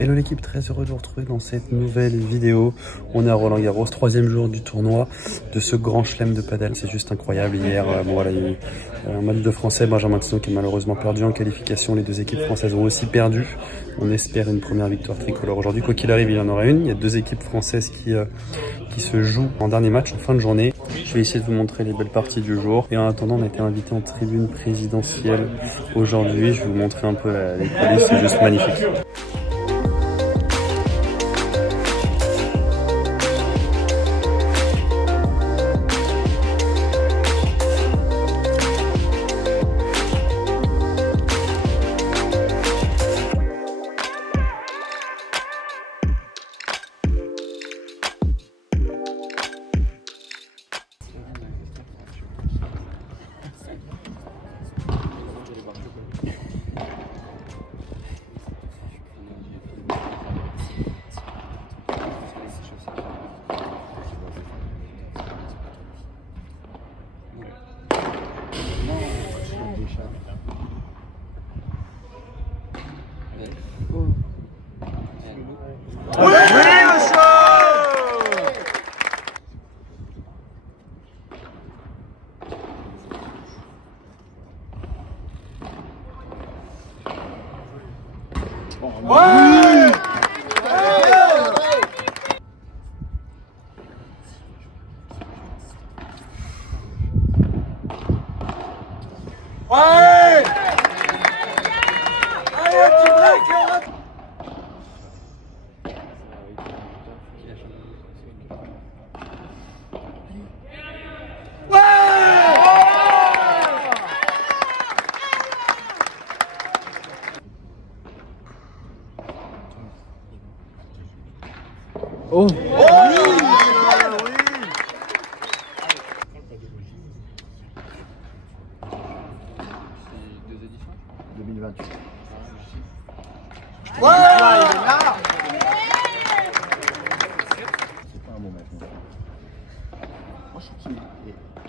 Hello l'équipe, très heureux de vous retrouver dans cette nouvelle vidéo. On est à Roland-Garros, troisième jour du tournoi de ce grand chelem de padel. C'est juste incroyable. Hier, bon, voilà, il y a eu un match de Français, Benjamin Tissot qui a malheureusement perdu en qualification. Les deux équipes françaises ont aussi perdu. On espère une première victoire tricolore aujourd'hui. Quoi qu'il arrive, il y en aura une. Il y a deux équipes françaises qui se jouent en dernier match, en fin de journée. Je vais essayer de vous montrer les belles parties du jour. Et en attendant, on a été invité en tribune présidentielle aujourd'hui. Je vais vous montrer un peu les coulisses, c'est juste magnifique. Oh, oui. Ouais, c'est pas un bon match. Moi, je trouve qu'il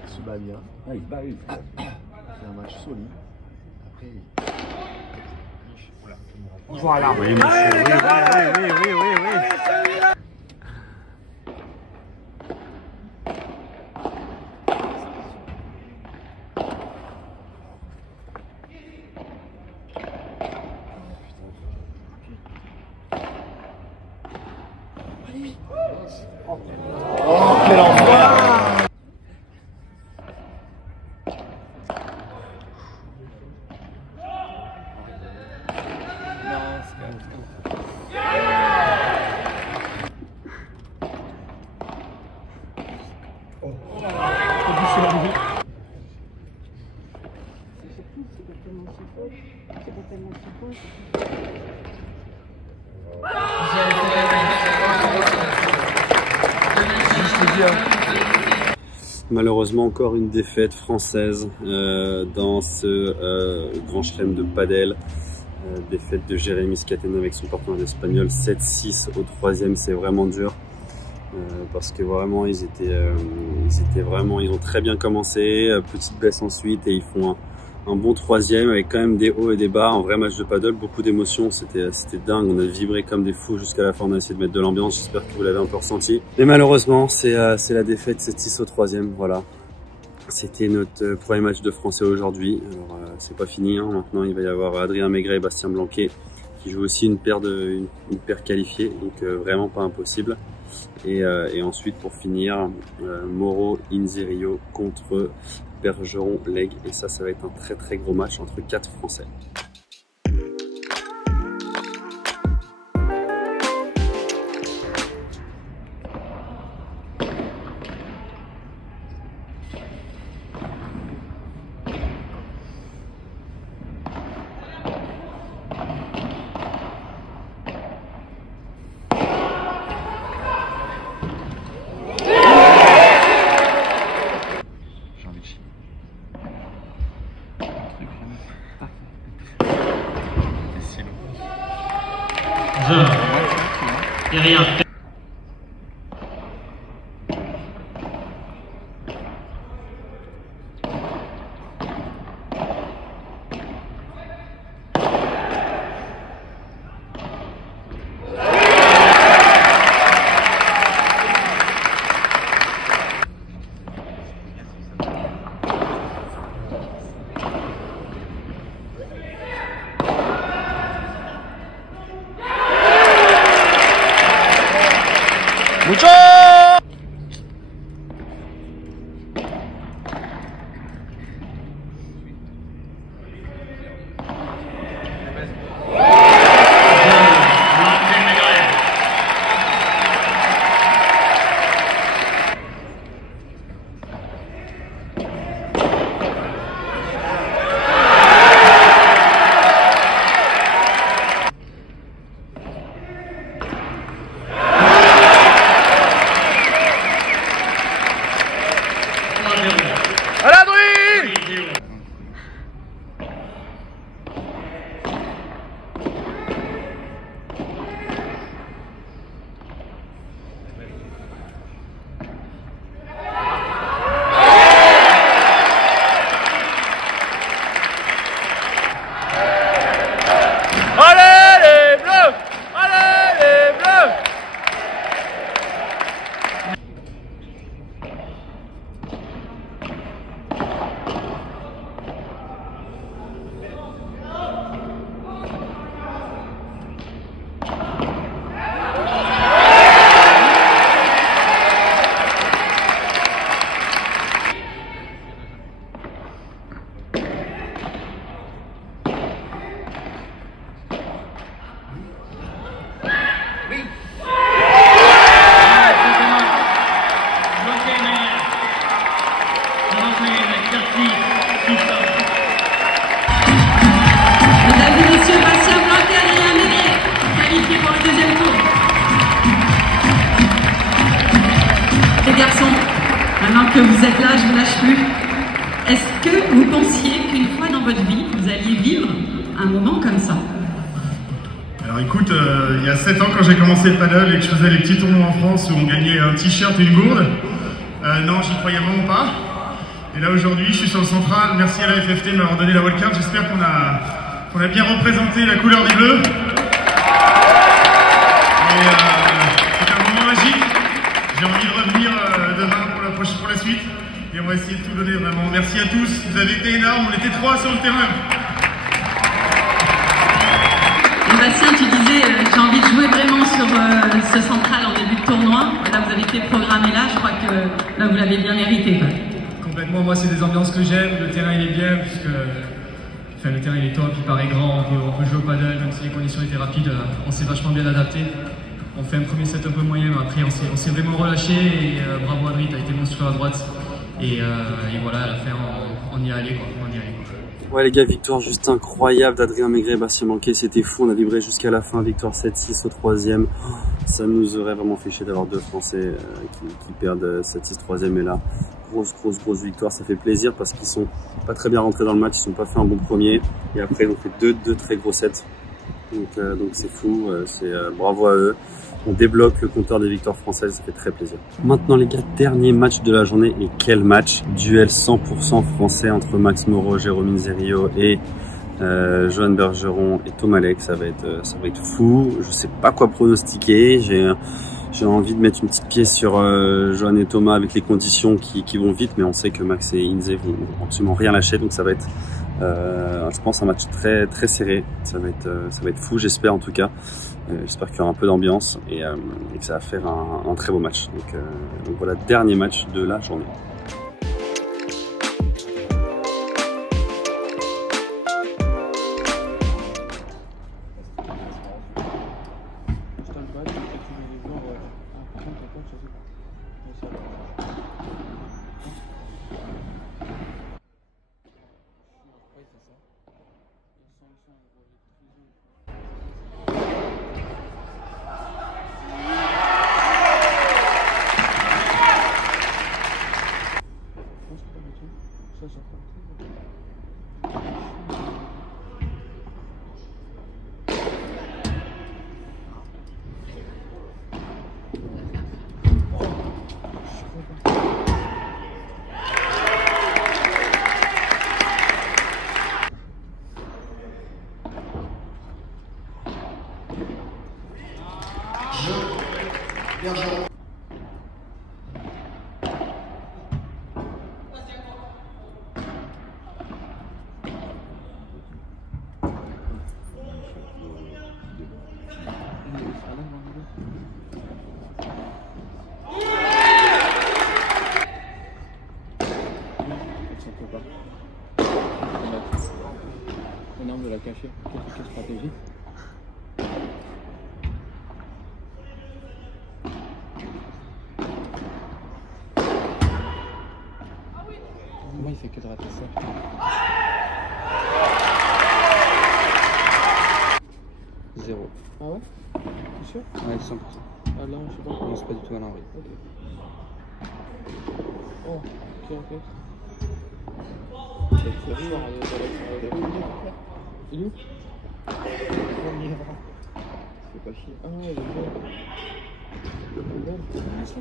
se bat bien. Ah, il se bat, oui. C'est un match solide. Après, voilà. Oui, monsieur. Oui. Oh, quel enfer! Malheureusement, encore une défaite française dans ce grand chelem de padel. Défaite de Jérémy Scatena avec son partenaire espagnol, 7-6 au troisième. C'est vraiment dur parce que vraiment ils ont très bien commencé, petite baisse ensuite et ils font un bon troisième avec quand même des hauts et des bas, un vrai match de paddle, beaucoup d'émotions, c'était dingue, on a vibré comme des fous jusqu'à la fin, on a essayé de mettre de l'ambiance, j'espère que vous l'avez un peu ressenti. Mais malheureusement, c'est la défaite 7-6 au troisième, voilà. C'était notre premier match de français aujourd'hui, alors c'est pas fini, hein. Maintenant il va y avoir Adrien Maigret et Bastien Blanquet qui jouent aussi une paire qualifiée, donc vraiment pas impossible. Et ensuite pour finir, Moreau Inzerio contre Bergeron Leg, et ça va être un très gros match entre 4 Français. Et rien. Mucho. Garçons, maintenant que vous êtes là, je vous lâche plus. Est-ce que vous pensiez qu'une fois dans votre vie, vous alliez vivre un moment comme ça? Alors écoute, il y a 7 ans quand j'ai commencé le paddle et que je faisais les petits tournois en France où on gagnait un t-shirt et une gourde, non, j'y croyais vraiment pas. Et là aujourd'hui, je suis sur le central. Merci à la FFT de m'avoir donné la wildcard. J'espère qu'on a bien représenté la couleur des Bleus. Et c'est un moment magique. J'ai envie de revenir demain pour la suite. Et on va essayer de tout donner vraiment. Merci à tous. Vous avez été énormes. On était 3 sur le terrain. Et Bastien, tu disais, j'ai envie de jouer vraiment sur ce central en début de tournoi. Là, vous avez été programmé là. Je crois que là, vous l'avez bien mérité, quoi. Complètement. Moi, c'est des ambiances que j'aime. Le terrain, il est bien puisque le terrain, il est top. Il paraît grand. On peut jouer au paddle, même si les conditions étaient rapides. On s'est vachement bien adapté. On fait un premier set un peu moyen, mais après on s'est vraiment relâché et bravo Adri, t'as été monstrueux à droite. Et voilà, à la fin on y est allé quoi. Ouais les gars, victoire juste incroyable d'Adrien Maigret et Bastien Manquet, c'était fou, on a vibré jusqu'à la fin, victoire 7-6 au 3e. Ça nous aurait vraiment fait chier d'avoir 2 Français qui perdent 7-6 3e, et là, grosse victoire, ça fait plaisir parce qu'ils sont pas très bien rentrés dans le match, ils sont pas fait un bon premier, et après ils ont fait deux très gros sets. Donc c'est fou, bravo à eux. On débloque le compteur des victoires françaises, ça fait très plaisir. Maintenant les gars, dernier match de la journée, et quel match! Duel 100% français entre Max Moreau, Jérôme Inzerio et Johan Bergeron et Thomas Lec. Ça va être fou. Je sais pas quoi pronostiquer. J'ai envie de mettre une petite pièce sur Johan et Thomas avec les conditions qui vont vite, mais on sait que Max et Inze vont absolument rien lâcher, donc ça va être je pense un match très serré. Ça va être fou, j'espère en tout cas. J'espère qu'il y aura un peu d'ambiance et que ça va faire un très beau match. Donc voilà, dernier match de la journée. Bergeron. réfléchir. Quelle stratégie? Moi, il fait que de rater ça. Zéro. Ah ouais? T'es sûr? Ouais, 100%. Ah là, je sais pas. Non, c'est pas du tout à l'envers. Ok. Oh, ok. C'est fort. Il est où? C'est pas chier. Ah ouais, le bol. Laisse.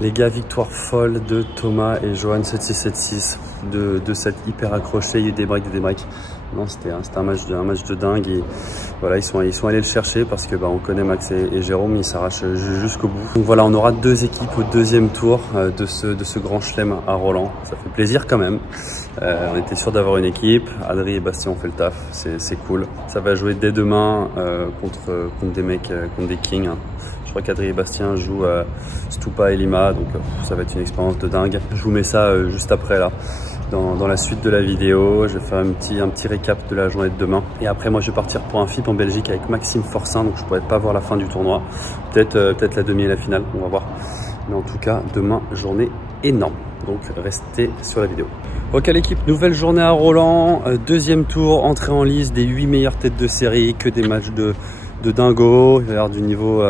Les gars, victoire folle de Thomas et Johan 7-6, 7-6, de set hyper accroché, il y a eu des breaks. Non, c'était un match de dingue. Et voilà, ils sont allés le chercher parce que on connaît Max et Jérôme, ils s'arrachent jusqu'au bout. Donc voilà, on aura deux équipes au deuxième tour de ce grand chelem à Roland. Ça fait plaisir quand même. On était sûr d'avoir une équipe. Adrien et Bastien ont fait le taf, c'est cool. Ça va jouer dès demain contre des mecs, contre des kings. Je crois qu'Adrien et Bastien jouent Stupa et Lima, donc ça va être une expérience de dingue. Je vous mets ça juste après là. Dans la suite de la vidéo, je vais faire un petit récap de la journée de demain. Et après, moi, je vais partir pour un FIP en Belgique avec Maxime Forcin, donc je pourrais pas voir la fin du tournoi. Peut-être la demi et la finale, on va voir. Mais en tout cas, demain, journée énorme. Donc, restez sur la vidéo. Ok l'équipe, nouvelle journée à Roland, deuxième tour, entrée en lice des 8 meilleures têtes de série, que des matchs de dingo, il va y avoir du niveau,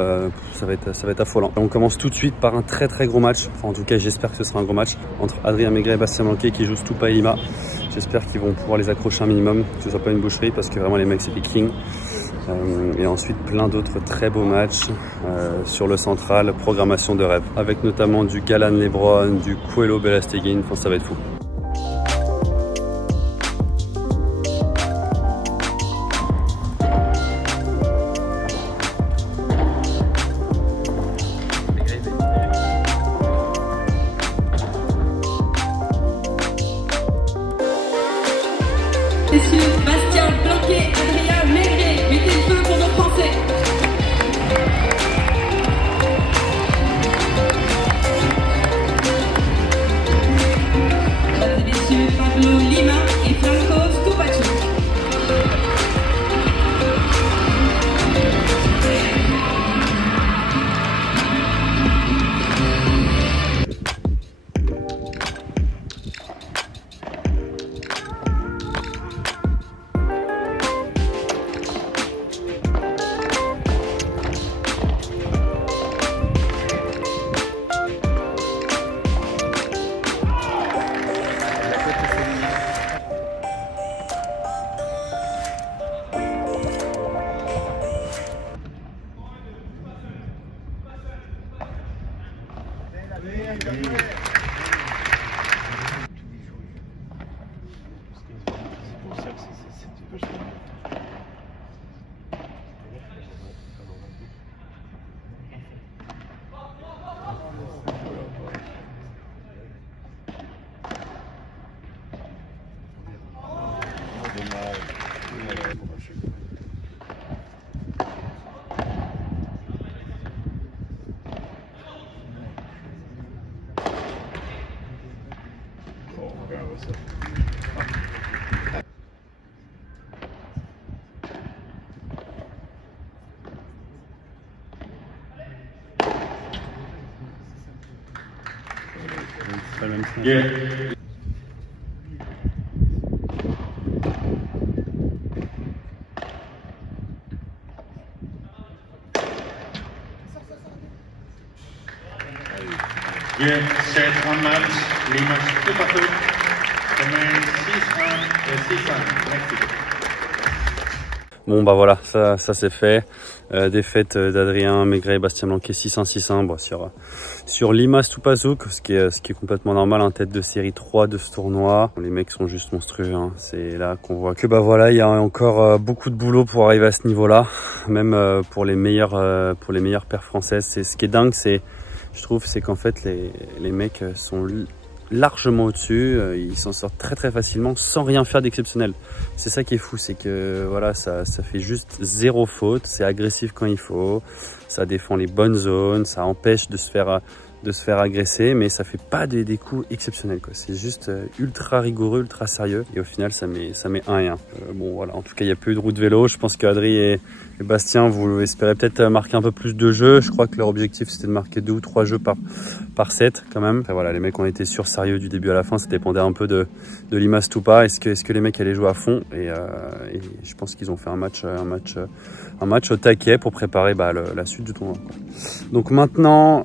ça va être affolant. On commence tout de suite par un très gros match, enfin en tout cas j'espère que ce sera un gros match, entre Adrien Maigret et Bastien Blanquet qui jouent Stupa et Lima. J'espère qu'ils vont pouvoir les accrocher un minimum, que ce soit pas une boucherie parce que vraiment les mecs c'est des kings. Et ensuite plein d'autres très beaux matchs sur le central, programmation de rêve, avec notamment du Galan Lebron, du Coelho Belasteguin, enfin ça va être fou. Messieurs, Bastien Blanquet, Adrien Maigret, mettez le feu pour nos Français. Mesdames et messieurs, Pablo Lima et Franco Stupaciuk. Yeah. Yeah, set one match, Lima Stupaciuk, commence 6-1, Mexico. Bon bah voilà, ça c'est fait. Défaite d'Adrien Maigret et Bastien Blanquet 6-1, 6-1 bon, sur Lima Stupaciuk, ce qui est complètement normal, en tête de série 3 de ce tournoi. Les mecs sont juste monstrueux, hein. C'est là qu'on voit que bah voilà, il y a encore beaucoup de boulot pour arriver à ce niveau-là, même pour les meilleures paires françaises. C'est ce qui est dingue, je trouve, c'est qu'en fait les mecs sont largement au-dessus, ils s'en sortent très très facilement sans rien faire d'exceptionnel. C'est ça qui est fou, c'est que voilà, ça fait juste 0 faute, c'est agressif quand il faut, ça défend les bonnes zones, ça empêche de se faire agresser, mais ça fait pas des coups exceptionnels, quoi. C'est juste ultra rigoureux, ultra sérieux, et au final ça met 1 et 1. Bon voilà, en tout cas il n'y a plus de roue de vélo. Je pense qu'Adri et Bastien, vous espérez peut-être marquer un peu plus de jeux. Je crois que leur objectif c'était de marquer 2 ou 3 jeux par set quand même. Enfin, voilà, les mecs ont été sérieux du début à la fin, ça dépendait un peu de l'Imast ou pas. Est-ce que les mecs allaient jouer à fond, et je pense qu'ils ont fait un match au taquet pour préparer la suite du tournoi. Donc maintenant,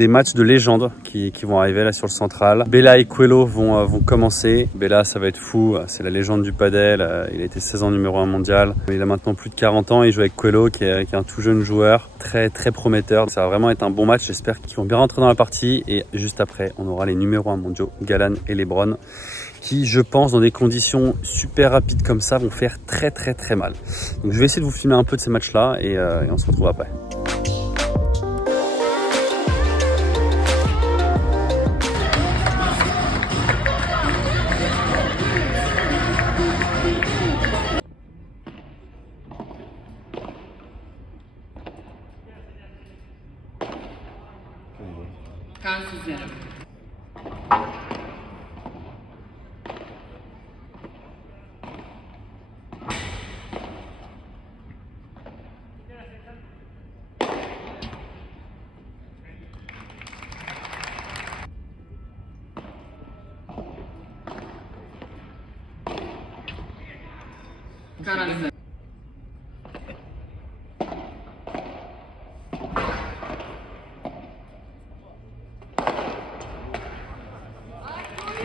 des matchs de légende qui vont arriver là sur le central. Bella et Coelho vont commencer. Bella, ça va être fou, c'est la légende du padel. Il a été 16 ans numéro 1 mondial. Il a maintenant plus de 40 ans. Il joue avec Coelho qui est un tout jeune joueur, très prometteur. Ça va vraiment être un bon match. J'espère qu'ils vont bien rentrer dans la partie. Et juste après, on aura les numéros 1 mondiaux, Galan et Lebron, qui, je pense, dans des conditions super rapides comme ça, vont faire très mal. Donc je vais essayer de vous filmer un peu de ces matchs-là, et on se retrouve après.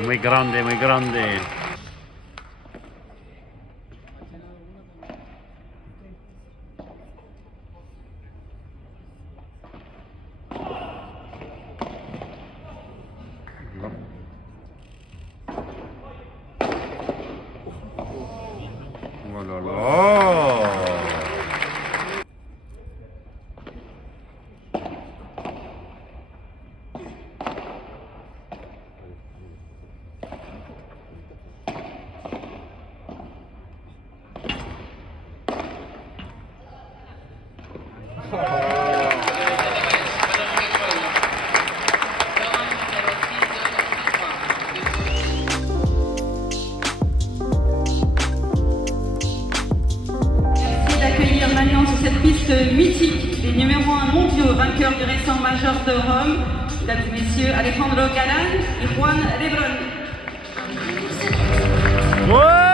Muy grande, muy grande. Oh là là. Cette piste mythique des numéros 1 mondiaux, vainqueurs du récent Major de Rome, mesdames et messieurs, Alejandro Galan et Juan Lebron. Ouais!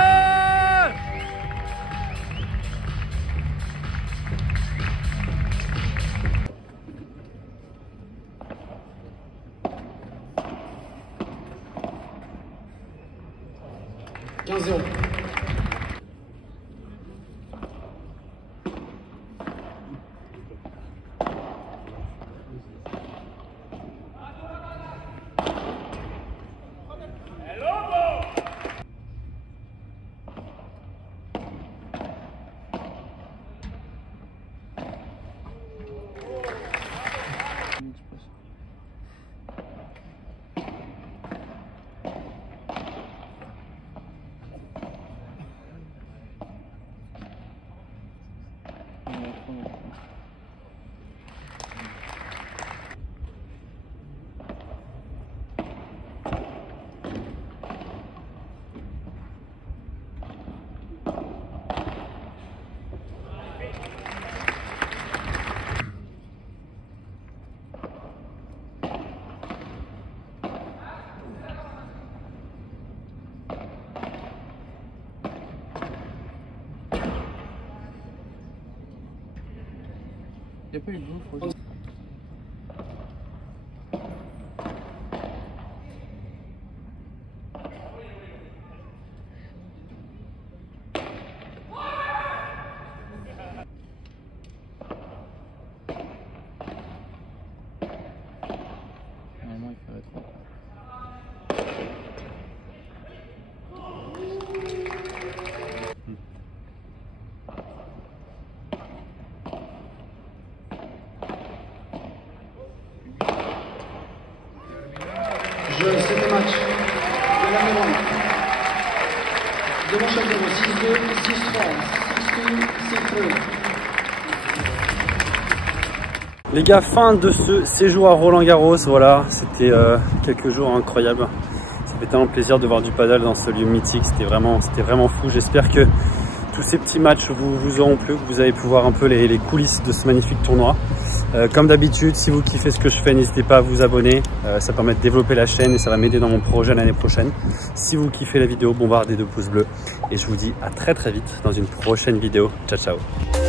$15. Il n'y a pas eu de bouffe. Normalement, il ferait 3. Les gars, fin de ce séjour à Roland-Garros. Voilà, c'était quelques jours incroyables. Ça fait tellement plaisir de voir du paddle dans ce lieu mythique. C'était vraiment fou. J'espère que tous ces petits matchs vous auront plu, que vous avez pu voir un peu les coulisses de ce magnifique tournoi. Comme d'habitude, si vous kiffez ce que je fais, n'hésitez pas à vous abonner. Ça permet de développer la chaîne et ça va m'aider dans mon projet l'année prochaine. Si vous kiffez la vidéo, bombardez de pouces bleus. Et je vous dis à très vite dans une prochaine vidéo. Ciao, ciao.